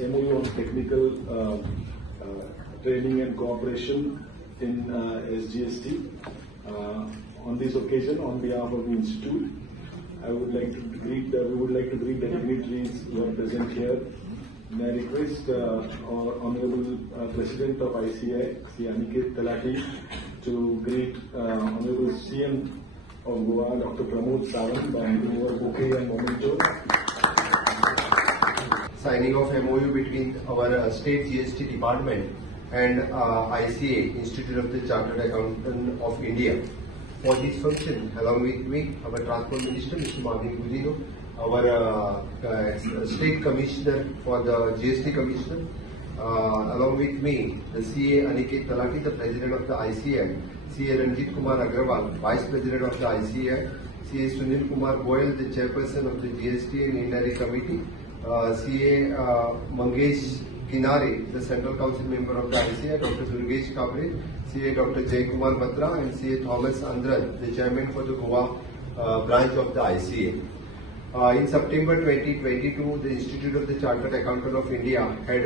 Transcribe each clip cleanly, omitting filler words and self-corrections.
MOU on technical training and cooperation in SGST. On this occasion, on behalf of the Institute, we would like to greet the dignitaries who are present here. May I request our Honorable President of ICAI, Sri Aniket Talati, to greet Honorable CM of Goa, Dr. Pramod Sawant, by handing over bouquet and memento. Signing of MOU between our state GST department and ICAI, Institute of the Chartered Accountant of India. For this function, along with me, our Transport Minister, Mr. Mavin Gujino, our State Commissioner for the GST Commissioner, along with me, the CA Aniket Talati, the President of the ICAI, CA Ranjit Kumar Agrawal, Vice President of the ICAI, CA Sunil Kumar Goyal, the Chairperson of the GST and Indirect Committee, CA Mangesh Kinare, the Central Council Member of the ICAI, Dr. Durgesh Kabre, CA Dr. Jay Kumar Batra, and CA Thomas Andral, the Chairman for the Goa branch of the ICAI. In September 2022, the Institute of the Chartered Accountant of India had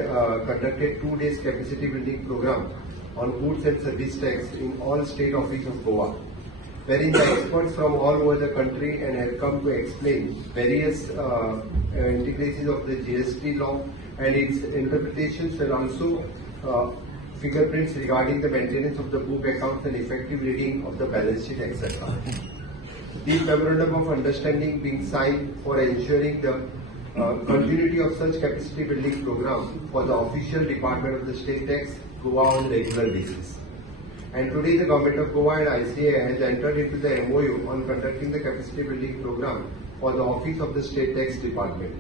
conducted 2 days capacity building program on goods and service tax in all state offices of Goa, wherein the experts from all over the country and had come to explain various intricacies of the GST law and its interpretations, and also fingerprints regarding the maintenance of the book accounts and effective reading of the balance sheet, etc. The memorandum of understanding being signed for ensuring the continuity of such capacity building program for the official department of the state tax Goa on a regular basis. And today the government of Goa and ICAI has entered into the MOU on conducting the capacity building program for the office of the state tax department.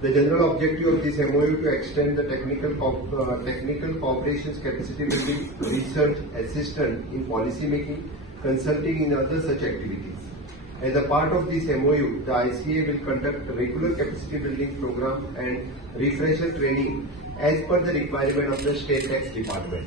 The general objective of this MOU to extend the technical cooperations, capacity building, research, assistance in policy making, consulting in other such activities. As a part of this MOU, the ICAI will conduct regular capacity building program and refresher training as per the requirement of the state tax department.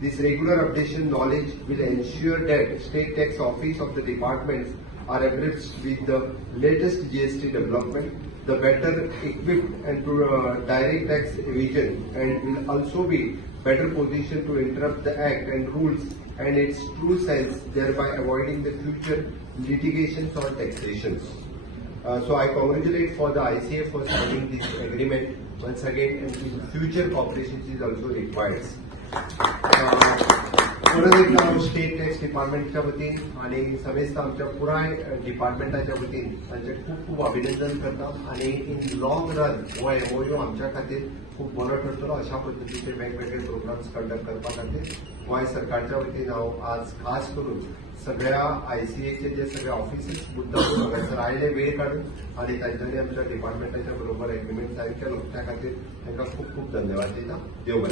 This regular updation knowledge will ensure that state tax office of the departments are abreast with the latest GST development, the better equipped and to direct tax evasion, and will also be better positioned to interrupt the act and rules and its true sense, thereby avoiding the future litigations or taxations. So I congratulate for the ICAI for signing this agreement once again, and in future cooperation is also required. परत एकदा state tax डिपार्टमेंटच्या वतीन आणि समेस्त आमच्या पुराय डिपार्टमेंटाच्या वतीन तांचे खूप खूप अभिनंदन करता आणि इन लॉंग रन हो MOU आमच्या खातीर खूप बरो ठरतलो. अशा पद्धतीचे वेगवेगळे प्रोग्राम्स कंडक्ट करपा खातीर गोंय सरकारच्या वतीन हांव आज खास करून सगळ्या ICAIचे जे सगळे ऑफिसीस मुद्दाम हांगासर आयले वेळ काढून आणि तांच्यांनी आमच्या डिपार्टमेंटाच्या बरोबर एग्रीमेंट सायन केलो त्या खातीर तांकां खूप खूप धन्यवाद दिता. देव बरें.